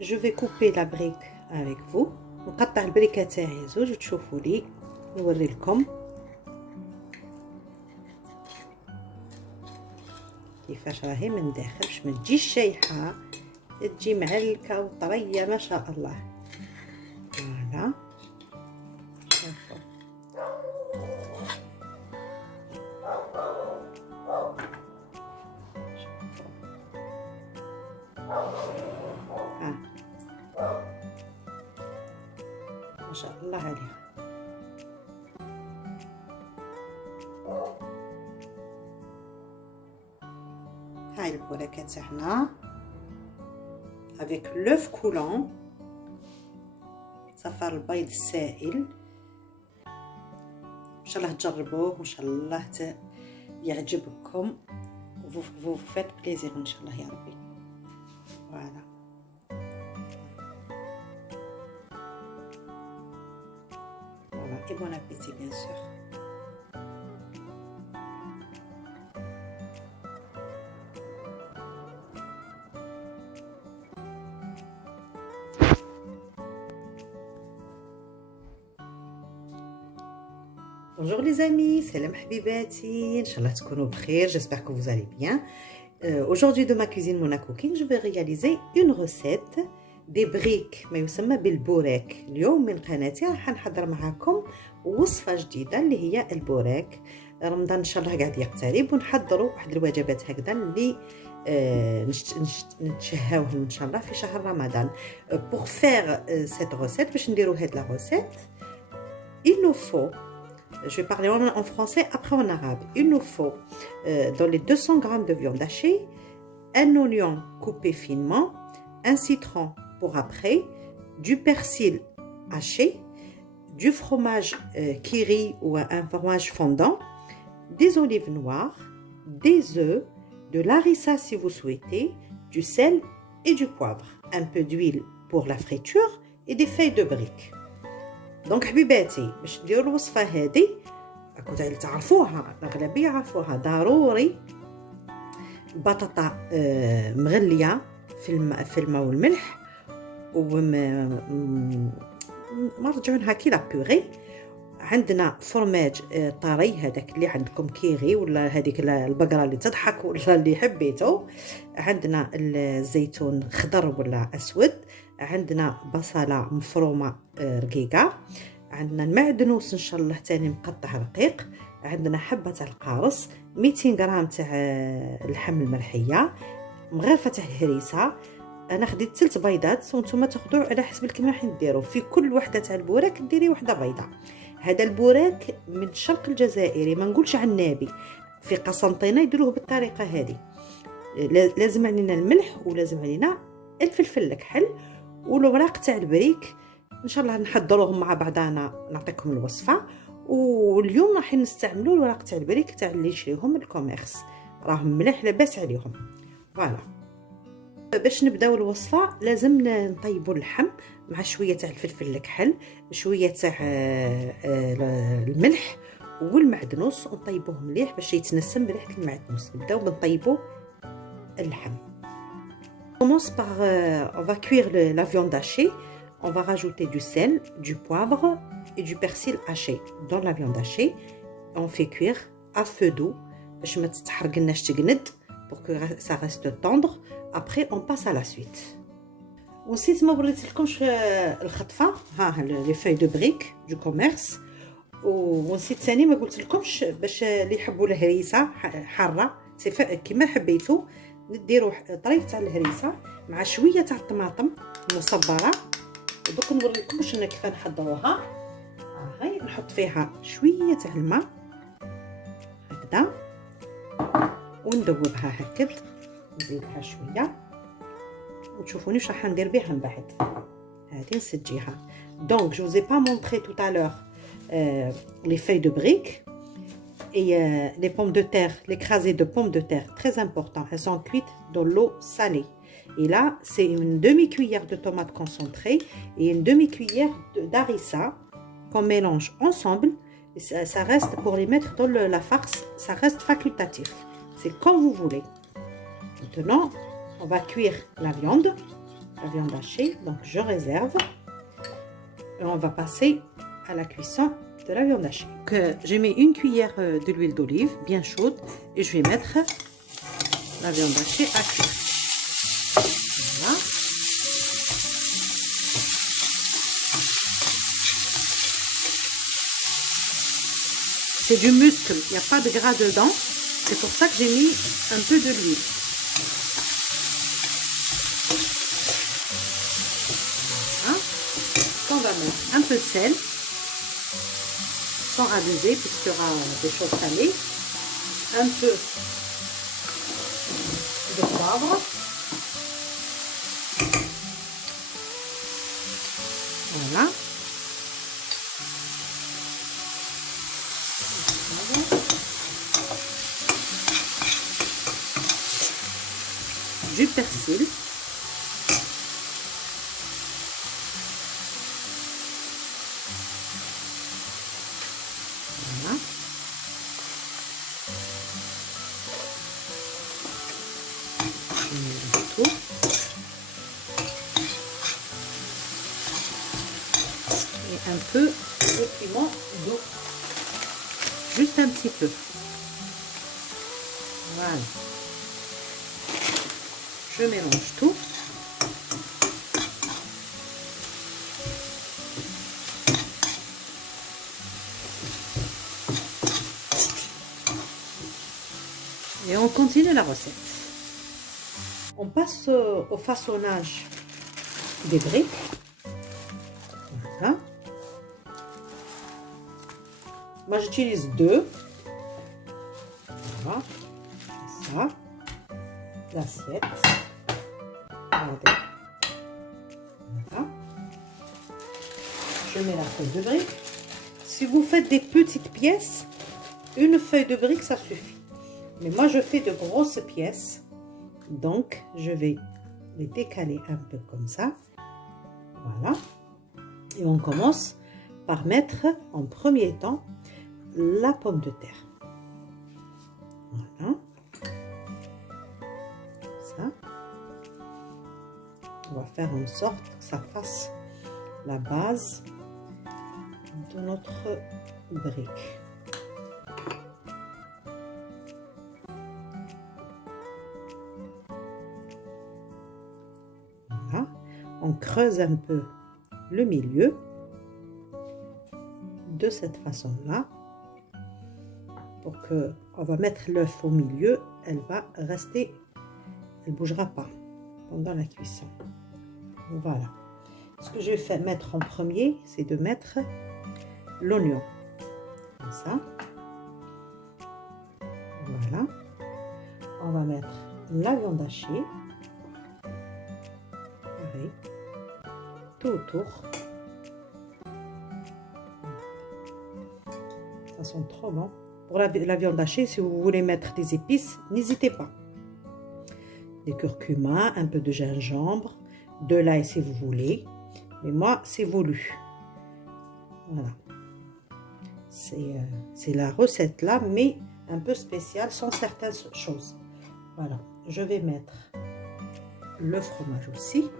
je vais couper la brique avec vous. نقطع البريكه تاعي زوج وتشوفوا لي نوري لكم كيفاش راهي من داخل باش ما تجيش شايحه، تجي معلكه وطريه ما شاء الله. فوالا شوفوا ما شاء الله عليها. هاي البوراكه تاعنا avec l'œuf coulant، صفار البيض السائل. ان شاء الله تجربوه وان شاء الله يعجبكم vous faites plaisir ان شاء الله يا ربي. فوالا et bon appétit bien sûr. Bonjour les amis, salam habibati, Inch'Allah تكونوا بخير, j'espère que vous allez bien. Aujourd'hui de ma cuisine Mona Cooking, je vais réaliser une recette des briques ما يسمى بالبوراك. اليوم من قناتي راح نحضر معاكم وصفة جديدة اللي هي البوراك. رمضان ان شاء الله قاعد يقترب ونحضروا واحد الوجبات هكذا اللي نتشهاوهم ان شاء الله في شهر رمضان. Pour faire cette recette, باش نديروا هاد لا recette, il nous faut, je vais parler en français après en arabe. Il nous faut dans les 200 g de viande hachée, un oignon coupé finement, un citron pour après, du persil haché, du fromage kiri ou un fromage fondant, des olives noires, des œufs, de l'harissa si vous souhaitez, du sel et du poivre, un peu d'huile pour la friture et des feuilles de briques. دونك حبيباتي باش نديروا الوصفه هذه راكم تعرفوها، الاغلبيه يعرفوها، ضروري البطاطا مغليه في الماء والملح مرجعونها كي لا بيغي. عندنا فرماج طري هذاك اللي عندكم كيري ولا هذيك البقره اللي تضحك ولا اللي حبيتو. عندنا الزيتون خضر ولا اسود. عندنا بصله مفرومه رقيقه. عندنا المعدنوس ان شاء الله تاني مقطع رقيق. عندنا حبه تاع القارص، 200 غرام تاع اللحم المرحيه، مغرفه تاع الهريسه. انا خديت 3 بيضات وانتم تاخذوا على حسب الكميه راح نديروا. في كل وحده تاع البوراك ديري وحده بيضه. هذا البوراك من الشرق الجزائري، ما نقولش عنابي، في قسنطينه يديروه بالطريقه هذه. لازم علينا الملح ولازم علينا الفلفل الكحل والوراق تاع البريك. ان شاء الله نحضروهم مع بعضنا، نعطيكم الوصفه. واليوم راح نستعملوا الوراق تاع البريك تاع اللي يشريوهم من الكوميرس، راهم مليح لاباس عليهم. فوالا باش نبداو الوصفه لازم نطيبوا اللحم مع شويه تاع الفلفل الكحل، شويه تاع الملح والمعدنوس، ونطيبوه مليح باش يتنسم بريحه المعدنوس. نبداو بنطيبوا اللحم. On commence par on va cuire la viande hachée. On va rajouter du sel, du poivre et du persil haché dans la viande hachée. On fait cuire à feu doux باش ما تتحرقناش تجند pour que ça reste tendre. Après on passe à la suite. ونسيت ما وريت لكمش الخطفه، ها لي فاي دو بريك دو كوميرس. ونسيت ثاني ما قلت لكمش باش اللي يحبوا الهريسه حاره كيما حبيتو نديروا طريف تاع الهريسه مع شويه تاع الطماطم مصبره. ودوك نوري لكم واش كيف نحضروها. هاي نحط فيها شويه تاع الماء هكذا وندوبها هكذا، نزيدها شويه وتشوفوني واش راح ندير بها من بعد. هذه نسجيها. دونك جو زي با مونطري tout à l'heure les feuilles de briques et les pommes de terre, l'écrasé de pommes de terre, très important, elles sont cuites dans l'eau salée. Et là, c'est une demi-cuillère de tomates concentrées et une demi-cuillère d'harissa qu'on mélange ensemble. Et ça reste, pour les mettre dans la farce, ça reste facultatif. C'est comme vous voulez. Maintenant, on va cuire la viande la viande hachée. Donc je réserve. Et on va passer à la cuisson de la viande hachée. Je mets une cuillère de l'huile d'olive bien chaude et je vais mettre la viande hachée à cuire. Voilà. C'est du muscle, il n'y a pas de gras dedans. C'est pour ça que j'ai mis un peu de l'huile. Voilà. On va mettre un peu de sel, sans abuser puisqu'il y aura des choses salées. Un peu de poivre. Voilà. Du persil. Voilà. Je mélange tout. Et un peu de piment d'eau. Juste un petit peu. Voilà. Je mélange tout. Et on continue la recette. On passe au façonnage des briques. Voilà. Moi j'utilise 2. Voilà. Et ça. L'assiette. Regardez. Voilà. Je mets la feuille de brique. Si vous faites des petites pièces, une feuille de brique ça suffit. Mais moi je fais de grosses pièces. Donc je vais les décaler un peu comme ça. Voilà. Et on commence par mettre en premier temps la pomme de terre. Voilà. Ça. On va faire en sorte que ça fasse la base de notre brique. Voilà. On creuse un peu le milieu de cette façon-là pour que on va mettre l'œuf au milieu, elle va rester, elle bougera pas pendant la cuisson. Voilà. Ce que je vais mettre en premier, c'est de mettre l'oignon. Comme ça. Voilà. On va mettre la viande hachée. Pareil. Tout autour. Ça sent trop bon. Pour la viande hachée, si vous voulez mettre des épices, n'hésitez pas. Des curcuma, un peu de gingembre, de l'ail si vous voulez. Mais moi, c'est voulu. Voilà. C'est la recette là, mais un peu spéciale, sans certaines choses. Voilà. Je vais mettre le fromage aussi.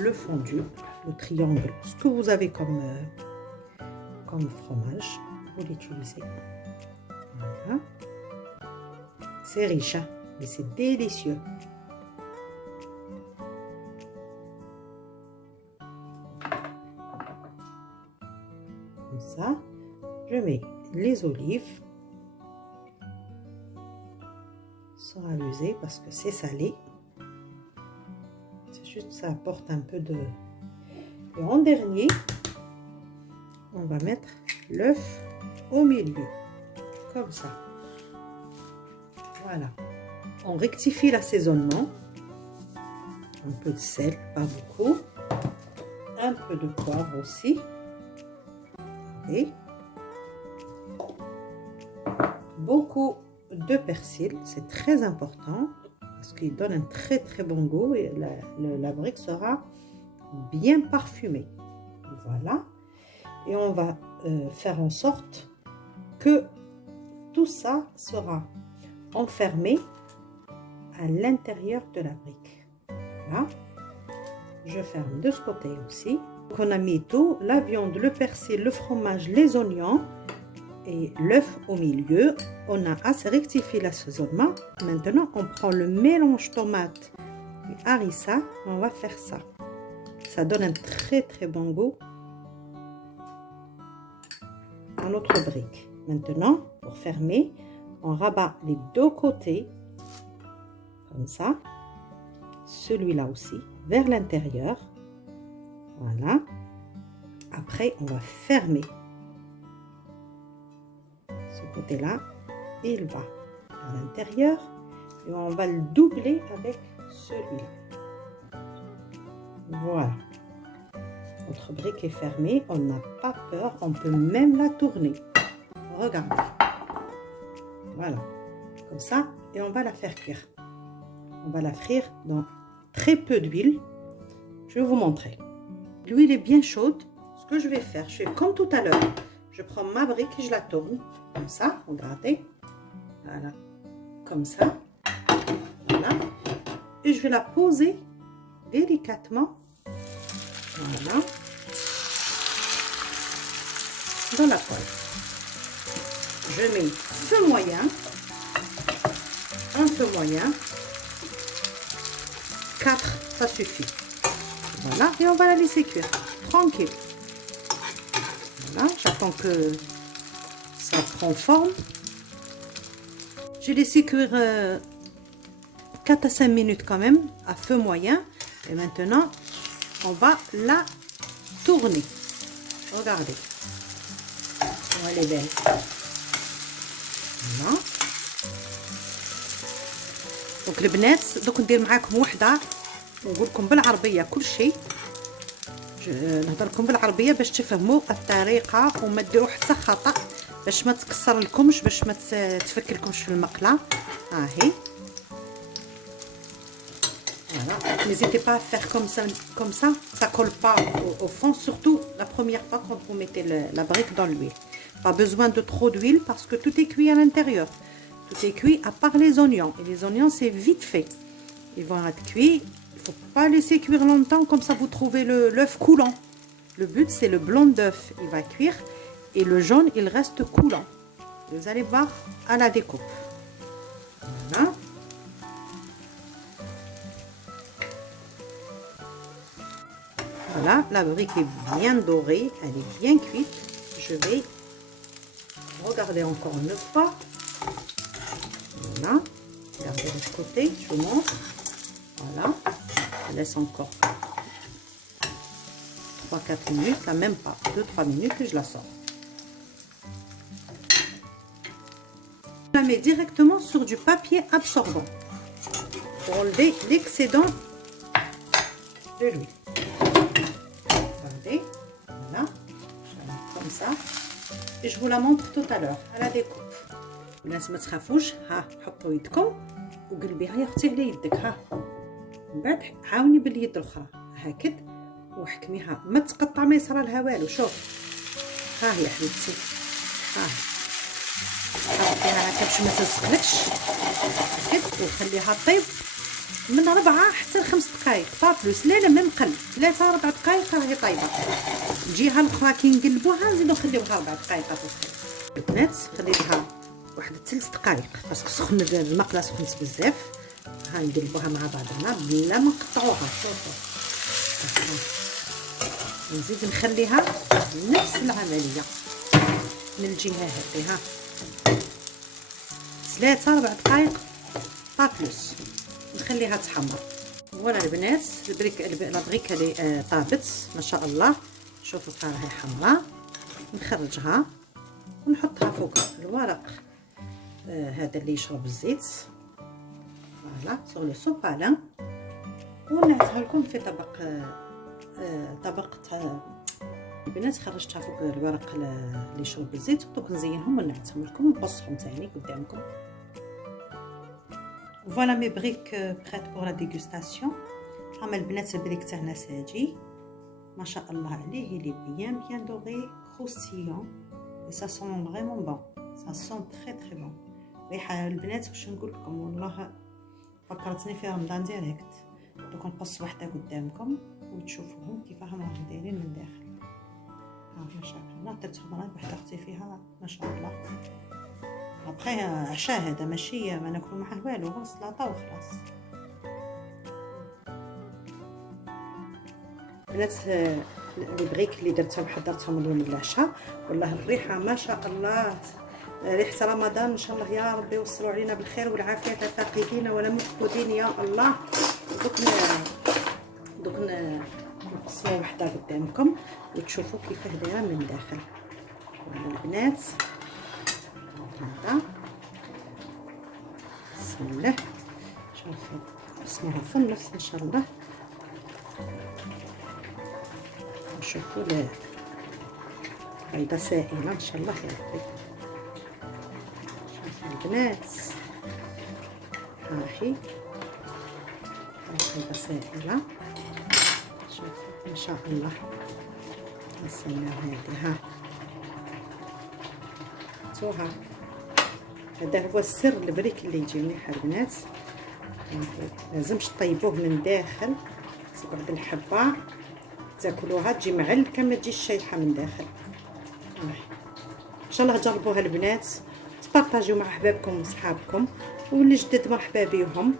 Le fondu, le triangle, ce que vous avez comme fromage, vous l'utilisez. Voilà. C'est riche, hein, mais c'est délicieux. Comme ça, je mets les olives sans abuser parce que c'est salé. C'est juste ça apporte un peu de... Et en dernier, on va mettre l'œuf au milieu, comme ça. Voilà. On rectifie l'assaisonnement. Un peu de sel, pas beaucoup. Un peu de poivre aussi. Et beaucoup de persil, c'est très important parce qu'il donne un très très bon goût et la brique sera bien parfumée. Voilà. Et on va faire en sorte que tout ça sera enfermé à l'intérieur de la brique. Voilà. je ferme de ce côté aussi. Donc on a mis tout, la viande, le persil, le fromage, les oignons et l'œuf au milieu. On a assez rectifié l'assaisonnement. Maintenant on prend le mélange tomate et harissa, on va faire ça. Ça donne un très bon goût à notre brique. Maintenant, pour fermer, on rabat les deux côtés, comme ça. Celui-là aussi, vers l'intérieur. Voilà. Après, on va fermer. Ce côté-là, il va à l'intérieur. Et on va le doubler avec celui-là. Voilà. Notre brique est fermée, on n'a pas peur, on peut même la tourner. Regardez. Voilà. Comme ça, et on va la faire cuire. On va la frire dans très peu d'huile. Je vais vous montrer. L'huile est bien chaude. Ce que je vais faire, je fais comme tout à l'heure. Je prends ma brique et je la tourne. Comme ça, regardez. Voilà. Comme ça. Voilà. Et je vais la poser délicatement. Voilà. Dans la poêle. Je mets feu moyen. Un feu moyen. 4, ça suffit. Voilà. Et on va la laisser cuire. Tranquille. Voilà. J'attends que ça prend forme. J'ai laissé cuire 4 à 5 minutes quand même. À feu moyen. Et maintenant, on va la tourner. Regardez. Oh, elle est belle. Voilà. دونك البنات دوك ندير معاكم وحده ونقول لكم بالعربيه كل شيء. نهضر لكم بالعربيه باش تفهموا الطريقه وما ديروا حتى خطا باش ما تكسر لكمش باش ما تفك لكمش في المقله. ها هي. Voilà. N'hésitez pas à faire comme ça colle pas au fond, surtout la première fois quand vous mettez la brique dans l'huile. Pas besoin de trop d'huile parce que tout est cuit à l'intérieur. Tout est cuit à part les oignons. Et les oignons, c'est vite fait. Ils vont être cuits. Il ne faut pas laisser cuire longtemps, comme ça vous trouvez l'œuf coulant. Le but, c'est le blanc d'œuf, il va cuire. Et le jaune, il reste coulant. Vous allez voir à la découpe. Voilà. Voilà, la brique est bien dorée, elle est bien cuite. Je vais regarder encore une fois. Voilà, regardez de ce côté, je vous montre. Voilà, je laisse encore 3-4 minutes, là même pas, 2-3 minutes et je la sors. Je la mets directement sur du papier absorbant pour enlever l'excédent de l'huile. Regardez, voilà, je la mets comme ça et je vous la montre tout à l'heure à la découpe. الناس ما تخافوش، ها حطوا يدكم وقلبيها يا اختي على يدك، ها من بعد عاوني باليد الاخرى هكذا وحكميها ما تقطع ما يصرى لها والو. شوف ها هي حبيبتي، ها حطيها هكا باش ما تلصقلكش هكذا وخليها طيب من 4 حتى ل5 دقائق با بلوس. لا ميم قل 3-4 دقائق راهي طايبه. الجهه الاخرى كي نقلبوها نزيدو نخليوها 4 دقائق تطيب. البنات خليتها واحد 3 دقائق باسكو سخن المقله سخنت بزاف. ها نقلبوها مع بعضنا بلا ما نقطعوها. شوفوا نزيد نخليها نفس العمليه من الجهه هذه، ها 3-4 دقائق با بلوس نخليها تحمر. فوالا البنات البريك اللي طابت ما شاء الله. شوفوا راهي حمراء. نخرجها ونحطها فوق الورق هذا اللي يشرب الزيت. فوالا سور لو سوبالان ونعتها لكم في طبق تاع البنات. خرجتها فوق الورق اللي يشرب الزيت ودوك نزينهم ونعتهم لكم ونبصهم ثاني قدامكم. فوالا مي بريك بريت بور لا ديغوستاسيون. هما البنات البريك تاعنا ساجي ما شاء الله عليه. il est bien doré, croustillant et ça sent vraiment bon. ça sent très bon. ريحه البنات واش نقول لكم والله فكرتني في رمضان ديريكت. دوك نقص واحده قدامكم وتشوفوهم كيفاهم راهم دايرين من داخل. ها ما شاء الله درتهم راه واحده اختي فيها ما شاء الله. ابخي عشاء هذا ماشي ما ناكلو معاه والو، غير سلطه وخلاص. بنات البغيك اللي درتهم حضرتهم اليوم للعشاء، والله الريحه ما شاء الله، ريحه رمضان ان شاء الله يا ربي يوصلوا علينا بالخير والعافيه فاقدين ولا مفقودين يا الله. دوك نقسموا وحده قدامكم وتشوفوا كيفاه دايره من داخل. البنات هذا بسم الله، شوفوا قسموها في النص ان شاء الله. شوفوا بيضه سائله ان شاء الله يا ربي. شوفوا البنات هاهي بيضه سائله، شوفوا ان شاء الله. نسميو هذه ها شوفوها، هذا هو السر البريك اللي يجي مليح البنات. لازمش طيبوه من داخل، تقعد الحبه تاكلوها تجي معلكه ما تجيش شايحه من داخل. ان شاء الله جربوها البنات، تبارطاجيو مع احبابكم وصحابكم، واللي جدد مرحبا بهم.